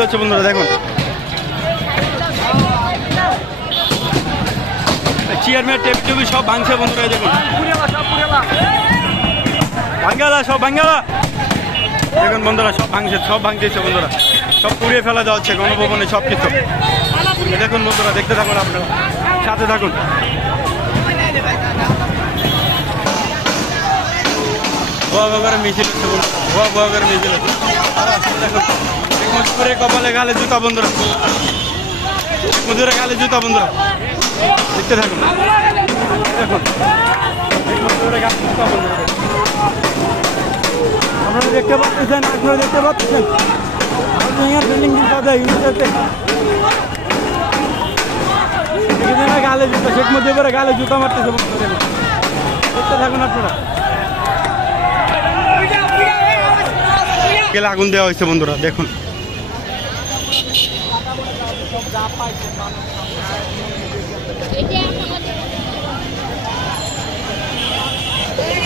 যাচ্ছে বন্ধুরা দেখুন, চেয়ারম্যান টেবিল সব ভাঙছে বন্ধুরা দেখুন, ভাঙ্গালা সব ভাঙ্গালা দেখুন বন্ধুরা, সব ভাঙছে বন্ধুরা, সব পুড়িয়ে ফেলা যাচ্ছে গণভবনে সব কিছু। দেখুন বন্ধুরা, দেখতে থাকুন, আপনারা সাথে থাকুন। মিছিল হচ্ছে বন্ধুরা, মিছিল হচ্ছে দেখুন, মজুরে কপালে গালে জুতা বন্ধুরা, মজুরে গালে জুতা বন্ধুরা, দেখতে থাকুন। দেখুন আপনারা দেখতে পাচ্ছেন, গালে জুতা, শেখ মুজিবের গালে জুতা মারতেছে বন্ধুরা, দেখতে থাকুন আপনারা। গেলে আগুন দেওয়া হয়েছে বন্ধুরা দেখুন,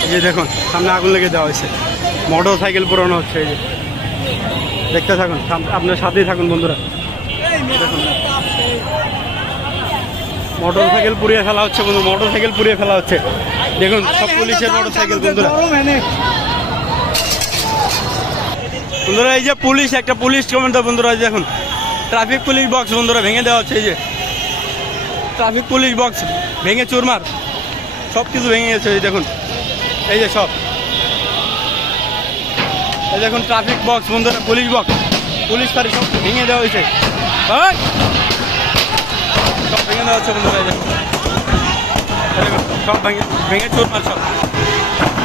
এই যে দেখুন সামনে আগুন লেগে দেওয়া হয়েছে, মোটর সাইকেল পুরানো হচ্ছে, এই যে দেখতে থাকুন, আপনার সাথেই থাকুন বন্ধুরা। দেখুন মোটর সাইকেল পুড়িয়ে ফেলা হচ্ছে বন্ধু, মোটর সাইকেল পুড়িয়ে ফেলা হচ্ছে দেখুন, সব পুলিশের মোটর সাইকেল বন্ধুরা। বন্ধুরা এই যে পুলিশ, একটা পুলিশ কমান্ডার বন্ধুরা দেখুন, ট্রাফিক পুলিশ বক্স বন্ধুরা ভেঙে দেওয়া হচ্ছে, এই যে ট্রাফিক পুলিশ বক্স ভেঙে চুরমার, সব কিছু ভেঙে গেছে এই দেখুন, এই যে সব, এই দেখুন ট্রাফিক বক্স বন্ধুরা, পুলিশ বক্স, পুলিশ ফাঁড়ি সব ভেঙে দেওয়া হয়েছে, সব ভেঙে দেওয়া হচ্ছে বন্ধুরা, এই দেখুন সব ভেঙে চুরমার, সব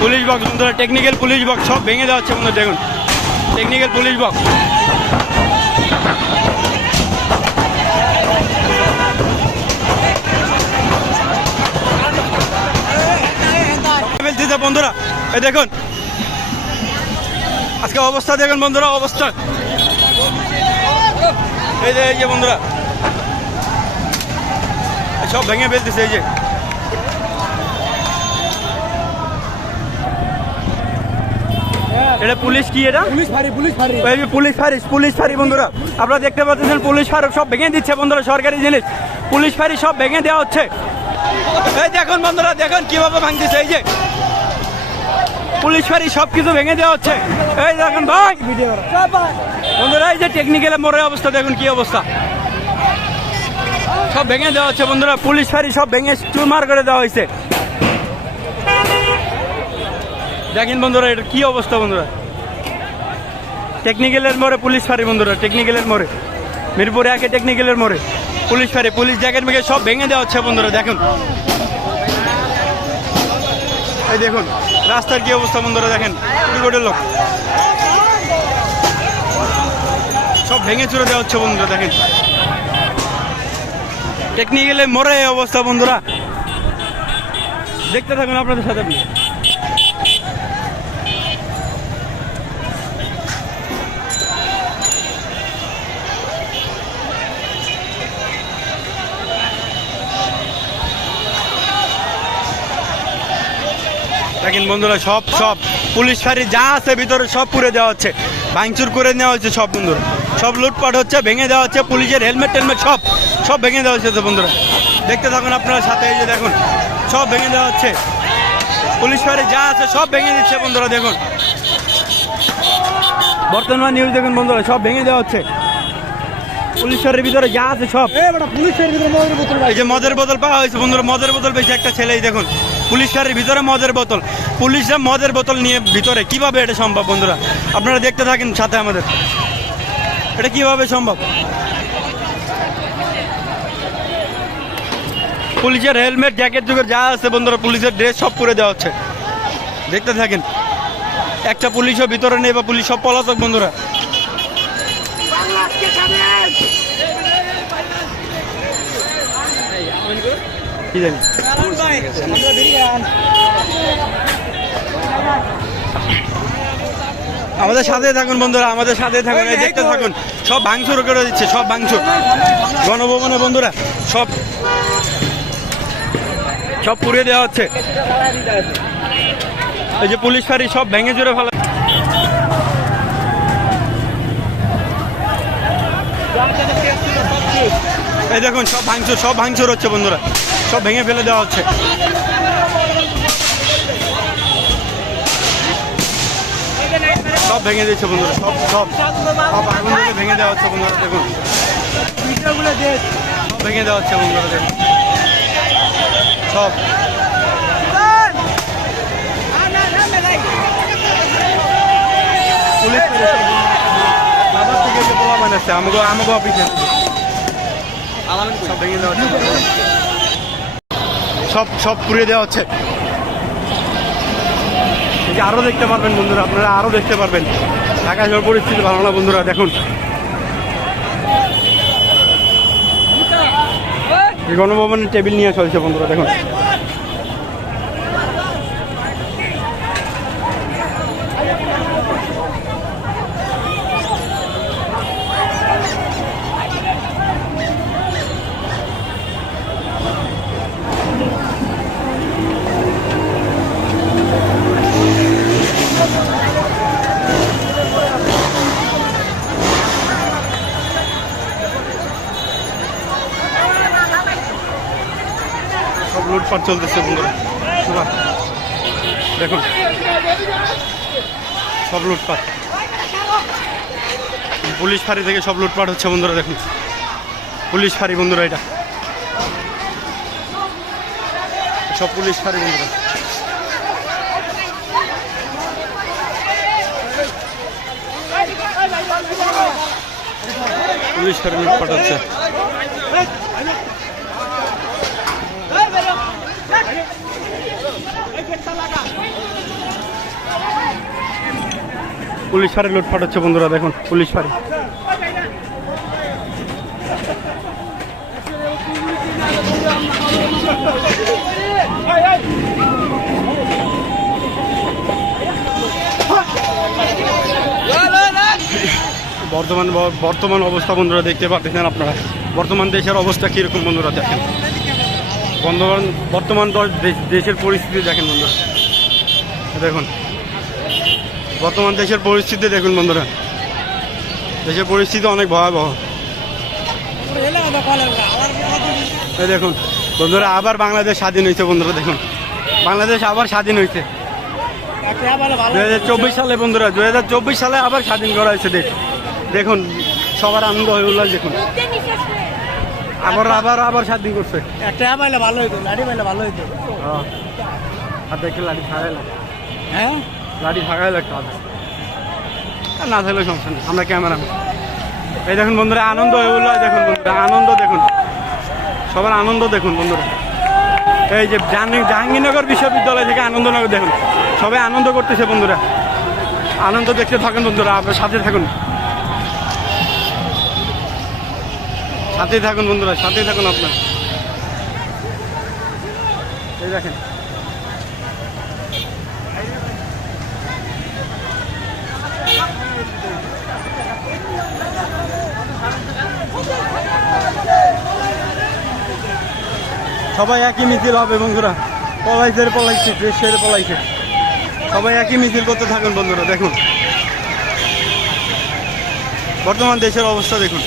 পুলিশ বক্স বন্ধুরা, টেকনিক্যাল পুলিশ বক্স সব ভেঙে দেওয়া হচ্ছে বন্ধুরা, দেখুন টেকনিক্যাল পুলিশ বক্স। বন্ধুরা এই দেখুন আজকে অবস্থা দেখুন বন্ধুরা, অবস্থা এই যে বন্ধুরা সব ভেঙে ফেলতেছে, এই যে এটা পুলিশ, কি এটা পুলিশ ফাঁড়ি বন্ধুরা, আপনারা দেখতে পাচ্ছেন পুলিশ ফাঁড়ি সব ভেঙে দিচ্ছে বন্ধুরা, সরকারি জিনিস পুলিশ ফাঁড়ি সব ভেঙে দেওয়া হচ্ছে। এই দেখুন বন্ধুরা, দেখুন কিভাবে ভাঙতেছে, এই যে পুলিশ ফাঁড়ি সব কিছু ভেঙে দেওয়া হচ্ছে, এই দেখুন ভাই বন্ধুরা, এই যে টেকনিক্যাল মোড়ের অবস্থা দেখুন কি অবস্থা, সব ভেঙে দেওয়া হচ্ছে বন্ধুরা, পুলিশ ফাঁড়ি সব ভেঙে চুরমার করে দেওয়া হয়েছে। দেখেন বন্ধুরা এটা কি অবস্থা বন্ধুরা, টেকনিক্যালের মোড়ে পুলিশ ফাঁড়ি বন্ধুরা, টেকনিক্যালের মোড়ে, মিরপুরে একে টেকনিক্যালের মোড়ে পুলিশ ফাঁড়ি, পুলিশ জ্যাকেট মেঘে সব ভেঙে দেওয়া হচ্ছে বন্ধুরা, দেখুন এই দেখুন রাস্তার কি অবস্থা বন্ধুরা, দেখেন কোটির লোক সব ভেঙে চুরে দেওয়া হচ্ছে বন্ধুরা, দেখেন টেকনিক্যালের মোড়ে এই অবস্থা বন্ধুরা, দেখতে থাকুন আপনাদের সাথে। দেখেন বন্ধুরা সব পুলিশ ফাঁড়ি যা আছে ভিতরে সব পুড়ে দেওয়া হচ্ছে, ভাঙচুর করে নেওয়া হচ্ছে সব বন্ধুরা, সব লুটপাট হচ্ছে, ভেঙে দেওয়া হচ্ছে, পুলিশের হেলমেট টেলমেট সব ভেঙে দেওয়া হচ্ছে বন্ধুরা, দেখতে থাকুন আপনারা সাথে, এই যে দেখুন সব ভেঙে দেওয়া হচ্ছে, পুলিশ ফাঁড়ি যা আছে সব ভেঙে দিচ্ছে বন্ধুরা, দেখুন বর্তমান নিউজ দেখুন বন্ধুরা, সব ভেঙে দেওয়া হচ্ছে, পুলিশ ফাঁড়ির ভিতরে যা আছে সব, এই যে মদের বোতল পাওয়া হয়েছে বন্ধুরা, মদের বোতল পেয়েছে একটা ছেলে, দেখুন পুলিশ ফাঁড়ির ভিতরে মদের বোতল, পুলিশরা মদের বোতল নিয়ে ভিতরে, কিভাবে এটা সম্ভব বন্ধুরা, আপনারা দেখতে থাকেন সাথে আমাদের, এটা কিভাবে সম্ভব, পুলিশের হেলমেট জ্যাকেট যুগের যা আছে বন্ধুরা, পুলিশের ড্রেস সব পুড়ে দেওয়া হচ্ছে, দেখতে থাকেন, একটা পুলিশও ভিতরে নেই বা পুলিশ সব পলাতক বন্ধুরা। কি জানি আমাদের সাথে থাকুন বন্ধুরা, আমাদের সাথে থাকুন, এই দেখতে থাকুন, সব ভাঙচুর করে দিচ্ছে, সব ভাঙচুর গণভবনে বন্ধুরা, সব পুড়িয়ে দেওয়া হচ্ছে, এই যে পুলিশ ফাঁড়ি সব ভেঙে চুরে ফেলা। এই দেখুন সব ভাঙচুর হচ্ছে বন্ধুরা, সব ভেঙে ফেলে দেওয়া হচ্ছে। সব ভেঙে দিচ্ছে বন্ধুরা, সব আগুন দিয়ে ভেঙে দেওয়া হচ্ছে বন্ধুরা। দেখুন সব ভেঙে দেওয়া হচ্ছে বন্ধুরা, দেখুন সব। পুলিশ বাজার থেকে যে পোলা বানাচ্ছে আমাকে অফিসে সব ভেঙে দেওয়া হচ্ছে, সব পুড়িয়ে দেওয়া হচ্ছে। আরো দেখতে পারবেন বন্ধুরা, আপনারা আরো দেখতে পারবেন। ঢাকা শহর পরিস্থিতি ভালো না বন্ধুরা, দেখুন গণভবনের টেবিল নিয়ে চলছে বন্ধুরা, দেখুন সব লুটপাট চলতেছে বন্ধুরা। দেখুন সব লুটপাট, পুলিশ ফাঁড়ি থেকে সব লুটপাট হচ্ছে বন্ধুরা। দেখুন পুলিশ ফাঁড়ি বন্ধুরা, এটা সব পুলিশ ফাঁড়ি বন্ধুরা। পুলিশ ফাঁড়ি লুটপাট হচ্ছে। পুলিশ ফাঁড়ি লুটপাট হচ্ছে বন্ধুরা, দেখুন পুলিশ ফাঁড়ি। বর্তমান অবস্থা বন্ধুরা দেখতে পাচ্ছেন আপনারা, বর্তমান দেশের অবস্থা কিরকম বন্ধুরা দেখেন। বর্তমান দেশের পরিস্থিতি দেখেন বন্ধুরা, দেখুন বর্তমান দেশের পরিস্থিতি দেখুন বন্ধুরা, দেশের পরিস্থিতি অনেক ভয়াবহ। এই দেখুন বন্ধুরা, আবার বাংলাদেশ স্বাধীন হয়েছে বন্ধুরা, দেখুন বাংলাদেশ আবার স্বাধীন হয়েছে 2024 সালে বন্ধুরা, 2024 সালে আবার স্বাধীন করা হয়েছে দেশ। দেখুন সবার আনন্দ হয়ে উল্লাস, দেখুন আবার স্বাধীন করছে। একটা পাইলে ভালো হইতো, লাঠি পাইলে ভালো হইতো। আর দেখে লাঠি ফাঁকাইল, হ্যাঁ লাঠি ফাঁকাইল একটা আর না থাকলে সমস্যা নেই, আমরা ক্যামেরা। এই দেখুন বন্ধুরা আনন্দ হয়ে উল্লাস, দেখুন বন্ধুরা আনন্দ, দেখুন সবার আনন্দ দেখুন বন্ধুরা। এই যে জাহাঙ্গীরনগর বিশ্ববিদ্যালয় থেকে আনন্দনগর, দেখুন সবাই আনন্দ করতেছে বন্ধুরা। আনন্দ দেখতে থাকুন বন্ধুরা, আপনার সাথে থাকুন, সাথে থাকুন বন্ধুরা, সাথে থাকুন আপনার। এই দেখেন সবাই একই মিছিল হবে বন্ধুরা, পলাইছে দেশ ছেড়ে পলাইছে, সবাই একই মিছিল করতে থাকুন বন্ধুরা। দেখুন বর্তমান দেশের অবস্থা দেখুন,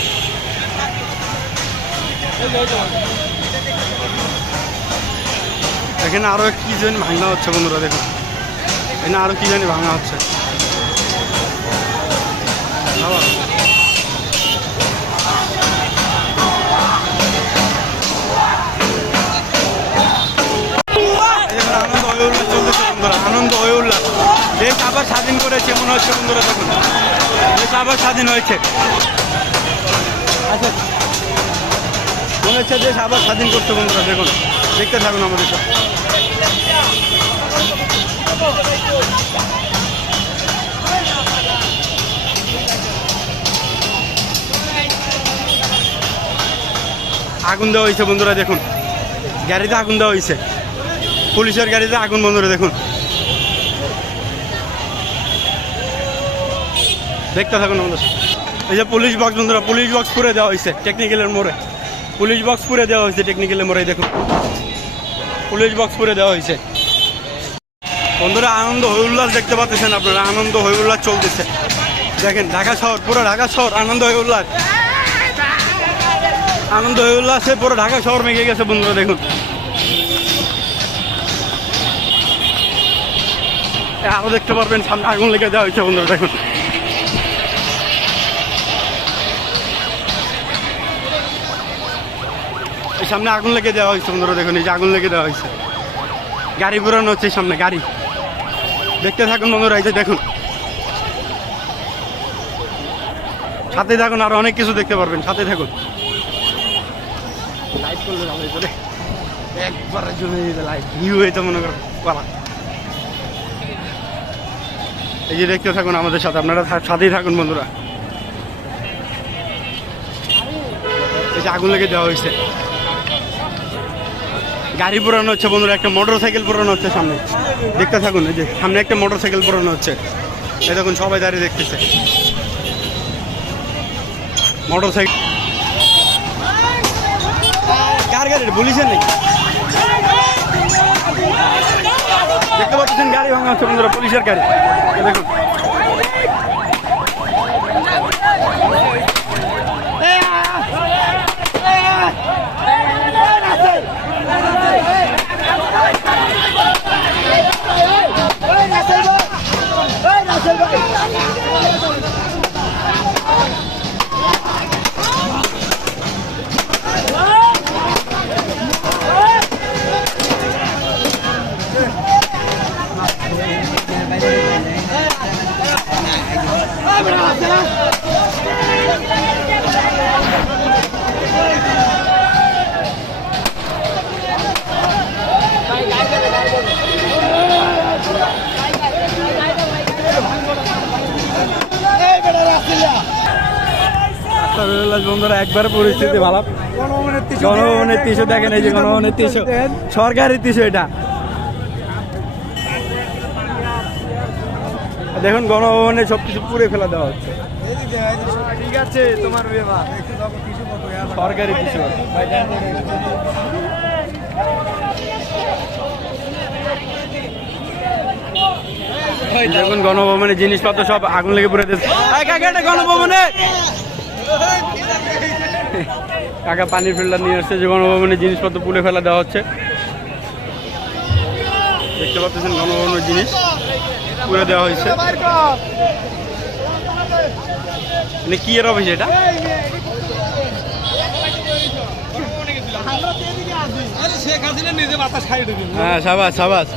এখানে আরো কি জানি ভাঙা হচ্ছে বন্ধুরা, দেখুন এখানে আরো কি জানি ভাঙা হচ্ছে। আনন্দ হয়ে উল্লাস চলতেছে বন্ধুরা, আনন্দ হয়ে উল্লাস। দেশ আবার স্বাধীন করেছে মনে হচ্ছে বন্ধুরা, দেখুন দেশ আবার স্বাধীন হয়েছে। আচ্ছা মনে হচ্ছে দেশ আবার স্বাধীন করছে বন্ধুরা, দেখুন দেখতে থাকুন আমাদের সব। আগুন দেওয়া হয়েছে বন্ধুরা, দেখুন গাড়িতে আগুন দেওয়া হয়েছে, পুলিশের গাড়িতে আগুন বন্ধুরা, দেখুন দেখতে থাকুন আমাদের। এই যে পুলিশ বক্স বন্ধুরা, পুলিশ বক্স পুরে দেওয়া হয়েছে টেকনিক্যালের মোড়ে, পুলিশ বক্স পুরে দেওয়া হয়েছে টেকনিক্যালের মোড়ে, দেখুন পুলিশ বক্স পুরে দেওয়া হয়েছে বন্ধুরা। আনন্দ হই উল্লাস দেখতে পাচ্ছেন আপনারা, আনন্দ হই উল্লাস চলতেছে। দেখেন ঢাকা শহর, পুরো ঢাকা শহর আনন্দ হই উল্লাস। আনন্দ উল্লাসে পুরো ঢাকা শহর মেঘে গেছে বন্ধুরা দেখুন। আরো দেখতে পারবেন সামনে আগুন লেগে দেওয়া হয়েছে বন্ধুরা দেখুন। এই সামনে আগুন লেগে দেওয়া হয়েছে বন্ধুরা দেখুন, এই যে আগুন লেগে দেওয়া হয়েছে। গাড়ি পুরানো হচ্ছে সামনে গাড়ি, দেখতে থাকুন বন্ধুরা। এই যে দেখুন, সাথে থাকুন, আরো অনেক কিছু দেখতে পারবেন, সাথে থাকুন। লাইট করলে ভালো হতো রে, একবারের জন্য লাইট ভিউ হইতে মনে করেন করা। এই যে দেখতে থাকুন আমাদের সাথে, আপনারা সাথেই থাকুন বন্ধুরা। এই যে আগুন লেগে দেওয়া হয়েছে, গাড়ি পুরানো হচ্ছে বন্ধুরা, একটা মোটর সাইকেল পুরানো হচ্ছে সামনে, দেখতে থাকুন। এই যে সামনে একটা মোটর সাইকেল পুরানো হচ্ছে, এই দেখুন সবাই দাঁড়িয়ে দেখতেছে। মোটর সাইকেল কার গাড়ি, পুলিশের নাকি? দেখতে পাচ্ছেন গাড়ি ভাঙা হচ্ছে বন্ধুরা, পুলিশের গাড়ি। এই দেখুন বন্ধুরা, একবার পরিস্থিতি ভালো। গণভবনের টিস্যু দেখেন, এই যে গণভবনের টিস্যু, সরকারি টিস্যু এটা দেখুন। গণভবনে সবকিছু পুড়ে ফেলা দেওয়া হচ্ছে। ঠিক আছে তোমার সরকারি টিস্যু। দেখুন গণভবনের জিনিসপত্র সব আগুন লেগে পুড়ে দিচ্ছে। গণভবনে কাকা পানির ফিল্টার নিয়ে আসছে, যে গণভবনের জিনিসপত্র পুড়ে ফেলা দেওয়া হচ্ছে। দেখতে পাচ্ছেন গণভবনের জিনিস পুড়ে দেওয়া হয়েছে। মানে কি এর অফিস এটা? হ্যাঁ সাবাস সাবাস।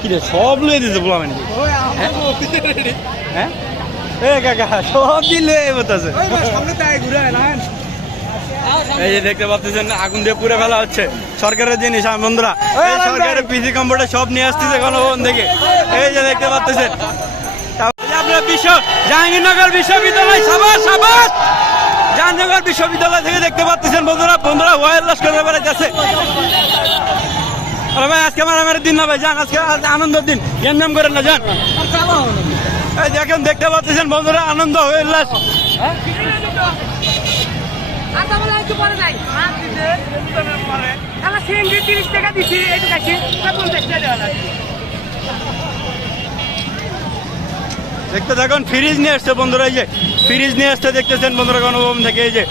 কি রে সব লয়ে দিতে বলা মানে? হ্যাঁ এ কাকা সব দিলে বলতেছে। এই যে দেখতে পাচ্ছেন আগুন দিয়ে পুড়ে ফেলা হচ্ছে সরকারের জিনিস বন্ধুরা। এই সরকারের পিসি কম্পিউটার সব নিয়ে আসতেছে গণভবন থেকে। এই যে দেখতে পাচ্ছেন আপনার জাহাঙ্গীরনগর বিশ্ববিদ্যালয়, সাবাস সাবাস। জাহাঙ্গীরনগর বিশ্ববিদ্যালয় থেকে দেখতে পাচ্ছেন বন্ধুরা, বন্ধুরা ওয়ারলেস করে বেড়াইতেছে। ভাই আজকে মারামারির দিন না ভাই, যান আজকে আনন্দের দিন, গেম নাম করেন না, যান। এই দেখেন দেখতে পাচ্ছেন বন্ধুরা, আনন্দ উল্লাস। দেখতে দেখুন ফ্রিজ নিয়ে আসছে বন্ধুরা, এই যে ফ্রিজ নিয়ে আসছে দেখতেছেন বন্ধুরা গণভবন থেকে। এই যে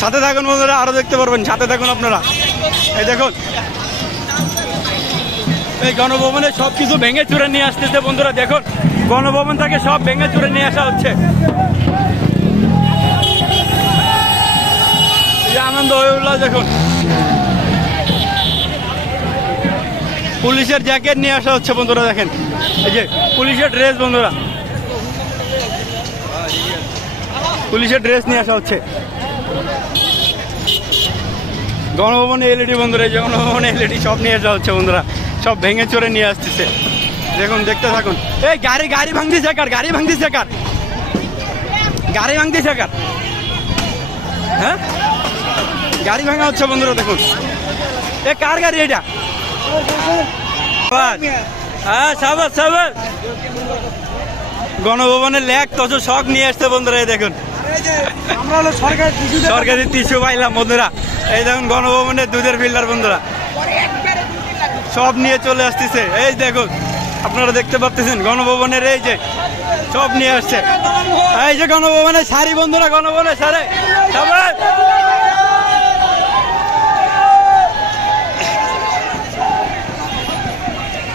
সাথে থাকুন বন্ধুরা, আরো দেখতে পারবেন, সাথে থাকুন আপনারা। এই দেখুন এই গণভবনে সবকিছু ভেঙে চুরে নিয়ে আসতেছে বন্ধুরা। দেখুন গণভবন থেকে সব ভেঙে চুরে নিয়ে আসা হচ্ছে। আনন্দ হয়ে উল্লাস দেখুন। পুলিশের জ্যাকেট নিয়ে আসা হচ্ছে বন্ধুরা, দেখেন এই যে পুলিশের ড্রেস বন্ধুরা, পুলিশের ড্রেস নিয়ে আসা হচ্ছে গণভবনে। এলইডি বন্ধুরা, এই যে গণভবনে এলইডি সব নিয়ে আসা হচ্ছে বন্ধুরা, সব ভেঙে চড়ে নিয়ে আসতেছে। দেখুন দেখতে থাকুন। এই গাড়ি গাড়ি ভাঙতেছে কার? গাড়ি ভাঙতেছে কার? গাড়ি ভাঙতেছে কার? হ্যাঁ গাড়ি ভাঙা হচ্ছে বন্ধুরা, দেখুন এ কার গাড়ি এটা? হ্যাঁ সাবাস সাবাস। গণভবনের ল্যাগ তত শখ নিয়ে আসছে বন্ধুরা। এই দেখুন সরকারি টিস্যু পাইলাম বন্ধুরা। এই দেখুন গণভবনের দুধের ফিল্টার বন্ধুরা সব নিয়ে চলে আসতেছে। এই দেখুন আপনারা দেখতে পাচ্ছেন গণভবনের এই যে সব নিয়ে আসছে। এই যে গণভবনের শাড়ি বন্ধুরা, গণভবনের শাড়ি সবাই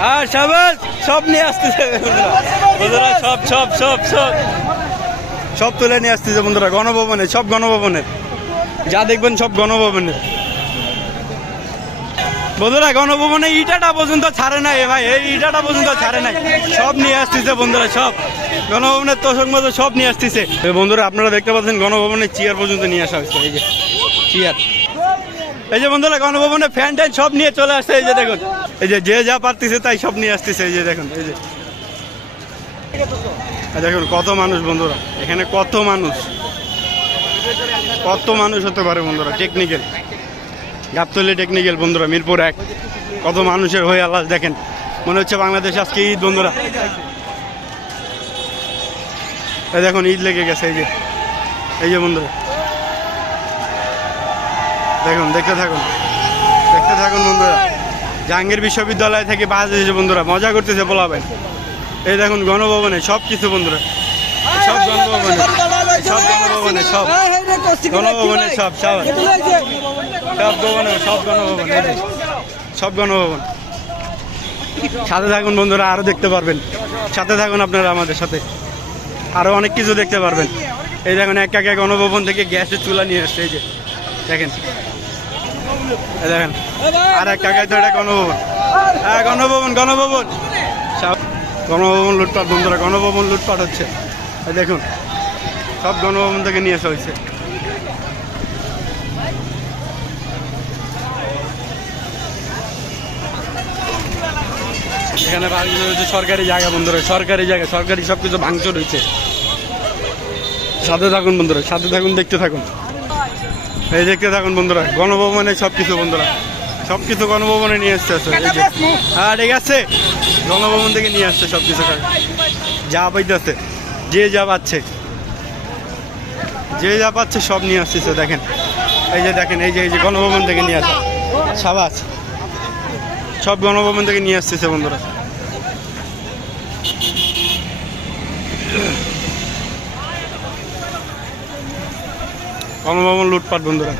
আর সাবাস সব নিয়ে আসতেছে বন্ধুরা। বন্ধুরা সব সব সব সব সব তুলে নিয়ে আসতেছে বন্ধুরা গণভবনে, সব গণভবনের যা দেখবেন সব গণভবনের। বন্ধুরা গণভবনে ইটাটা পর্যন্ত ছাড়ে নাই ভাই, এই ইটাটা পর্যন্ত ছাড়ে নাই, সব নিয়ে আসতেছে বন্ধুরা, সব গণভবনের তোষক মতো সব নিয়ে আসতেছে। বন্ধুরা আপনারা দেখতে পাচ্ছেন গণভবনের চেয়ার পর্যন্ত নিয়ে আসা হয়েছে, এই যে চেয়ার। এই যে বন্ধুরা গণভবনে ফ্যান ট্যান সব নিয়ে চলে আসছে, এই যে দেখুন, এই যে যে যা পারতেছে তাই সব নিয়ে আসতেছে, এই যে দেখুন, এই যে দেখুন কত মানুষ বন্ধুরা, এখানে কত মানুষ, কত মানুষ হতে পারে বন্ধুরা। টেকনিক্যাল গাবতলী টেকনিক্যাল বন্ধুরা, মিরপুর 1, কত মানুষের হয়ে আল্লাহ দেখেন, মনে হচ্ছে বাংলাদেশ আজকে ঈদ বন্ধুরা। এই দেখুন ঈদ লেগে গেছে, এই যে বন্ধুরা দেখুন, দেখতে থাকুন বন্ধুরা। জাহাঙ্গীর বিশ্ববিদ্যালয় থেকে বাস এসেছে বন্ধুরা, মজা করতেছে বলাবেন। এই দেখুন গণভবনে সব কিছু বন্ধুরা, সব গণভবনে, সব গণভবনে, সব গণভবনে, সব সব সব গণভবনে, সব গণভবন, সব গণভবন। সাথে থাকুন বন্ধুরা, আরো দেখতে পারবেন, সাথে থাকুন আপনারা আমাদের সাথে, আরো অনেক কিছু দেখতে পারবেন। এই দেখুন এক একে গণভবন থেকে গ্যাসের চুলা নিয়ে আসছে, এই যে দেখেন, এই দেখেন আর এক কাকায় তো এটা গণভবন, হ্যাঁ গণভবন, গণভবন সব গণভবন লুটপাট বন্ধুরা, গণভবন লুটপাট হচ্ছে। এই দেখুন সব গণভবন থেকে নিয়ে আসা হয়েছে। এখানে ভাঙচুর হয়েছে, সরকারি জায়গা বন্ধুরা, সরকারি জায়গা, সরকারি সব কিছু ভাঙচুর হয়েছে। সাথে থাকুন বন্ধুরা, সাথে থাকুন, দেখতে থাকুন, এই দেখতে থাকুন বন্ধুরা, গণভবনে সব কিছু বন্ধুরা, সব কিছু গণভবনে নিয়ে আসছে। হ্যাঁ ঠিক আছে, গণভবন থেকে নিয়ে আসছে সব কিছু, যা পাইতেছে, যে যা পাচ্ছে, যে যা পাচ্ছে সব নিয়ে আসতেছে। দেখেন এই যে দেখেন, এই যে গণভবন থেকে নিয়ে আসা, সাবাস সব গণভবন থেকে নিয়ে আসতেছে বন্ধুরা। গণভবন লুটপাট বন্ধুরা।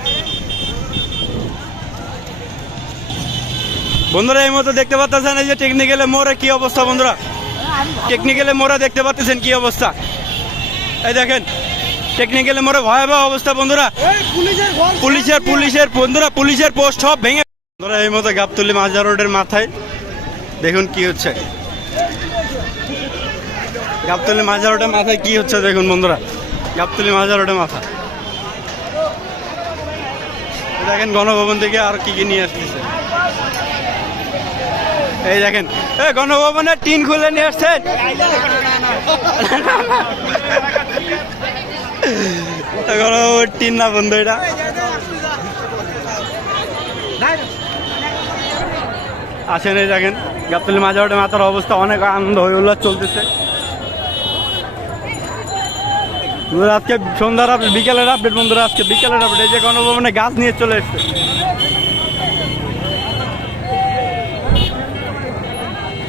বন্ধুরা এই মতো দেখতে পাচ্ছেন এই যে টেকনিক্যালে মোড়ে কি অবস্থা বন্ধুরা, টেকনিক্যালে মোড়ে দেখতে পাচ্ছেন কি অবস্থা। এই দেখেন টেকনিক্যালে মোড়ে ভয়াবহ অবস্থা বন্ধুরা, পুলিশের বন্ধুরা, পুলিশের পোস্ট সব ভেঙে বন্ধুরা। এই মতো গাবতলী মাজার রোডের মাথায় দেখুন কি হচ্ছে, গাবতলী মাজার রোডের মাথায় কি হচ্ছে দেখুন বন্ধুরা, গাবতলী মাজার রোডের মাথা। দেখেন গণভবন থেকে আর কি কি নিয়ে আসতেছে, এই দেখেন এই গণভবনের টিন খুলে নিয়ে আসছেন, গণভবন টিন না বন্ধু, এটা আসেন। এই দেখেন গাবতলী মাজার রোডের মাথার অবস্থা, অনেক আনন্দ হয়ে উল্লাস চলতেছে। আজকে সন্ধ্যার আপডেট, বিকেলের আপডেট বন্ধুরা, আজকে বিকেলের আপডেট। এই যে গণভবনে গাছ নিয়ে চলে এসছে,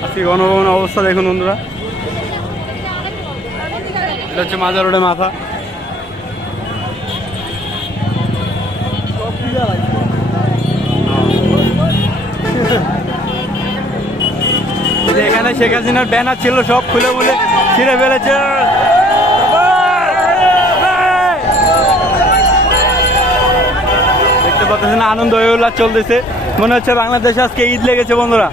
আজকে গণভবনের অবস্থা দেখুন বন্ধুরা। এটা হচ্ছে মাজার রোডের মাথা। এখানে শেখ হাসিনার ব্যানার ছিল, সব খুলে বলে ছিঁড়ে ফেলেছে। দেখতে পাচ্ছেন আনন্দ হয়ে উল্লাস চলতেছে, মনে হচ্ছে বাংলাদেশে আজকে ঈদ লেগেছে বন্ধুরা।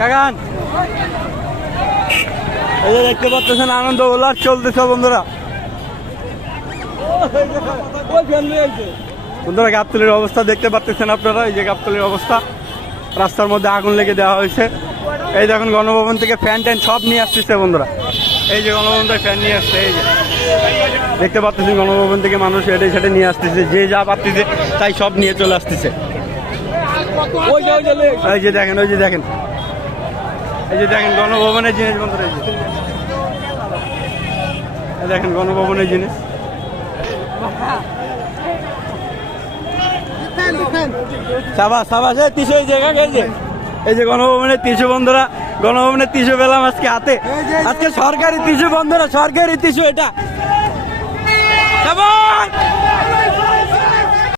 কাকান এই যে দেখতে পাচ্ছেন আনন্দ উল্লাস চলতেছে বন্ধুরা। বন্ধুরা গাবতলীর অবস্থা দেখতে পাচ্ছেন আপনারা, এই যে গাবতলীর অবস্থা, রাস্তার মধ্যে আগুন লেগে দেওয়া হয়েছে। এই দেখুন গণভবন থেকে ফ্যান ট্যান সব নিয়ে আসতেছে বন্ধুরা, এই যে গণভবন থেকে ফ্যান নিয়ে আসছে, এই যে দেখতে পাচ্ছেন গণভবন থেকে মানুষ এটাই সেটা নিয়ে আসতেছে, যে যা পাচ্ছেছে তাই সব নিয়ে চলে আসতেছে। এই যে দেখেন, ওই যে দেখেন, এই যে দেখেন গণভবনের জিনিস বন্ধুরা, এই দেখেন গণভবনের জিনিস। সাবাস সাবাস, এই তিসই জায়গা গেছে এই যে গণভবনের টিস্যু বন্ধুরা, গণভবনের টিস্যু পেলাম আজকে হাতে। আজকে সরকারি টিস্যু বন্ধুরা, সরকারি টিস্যু এটা।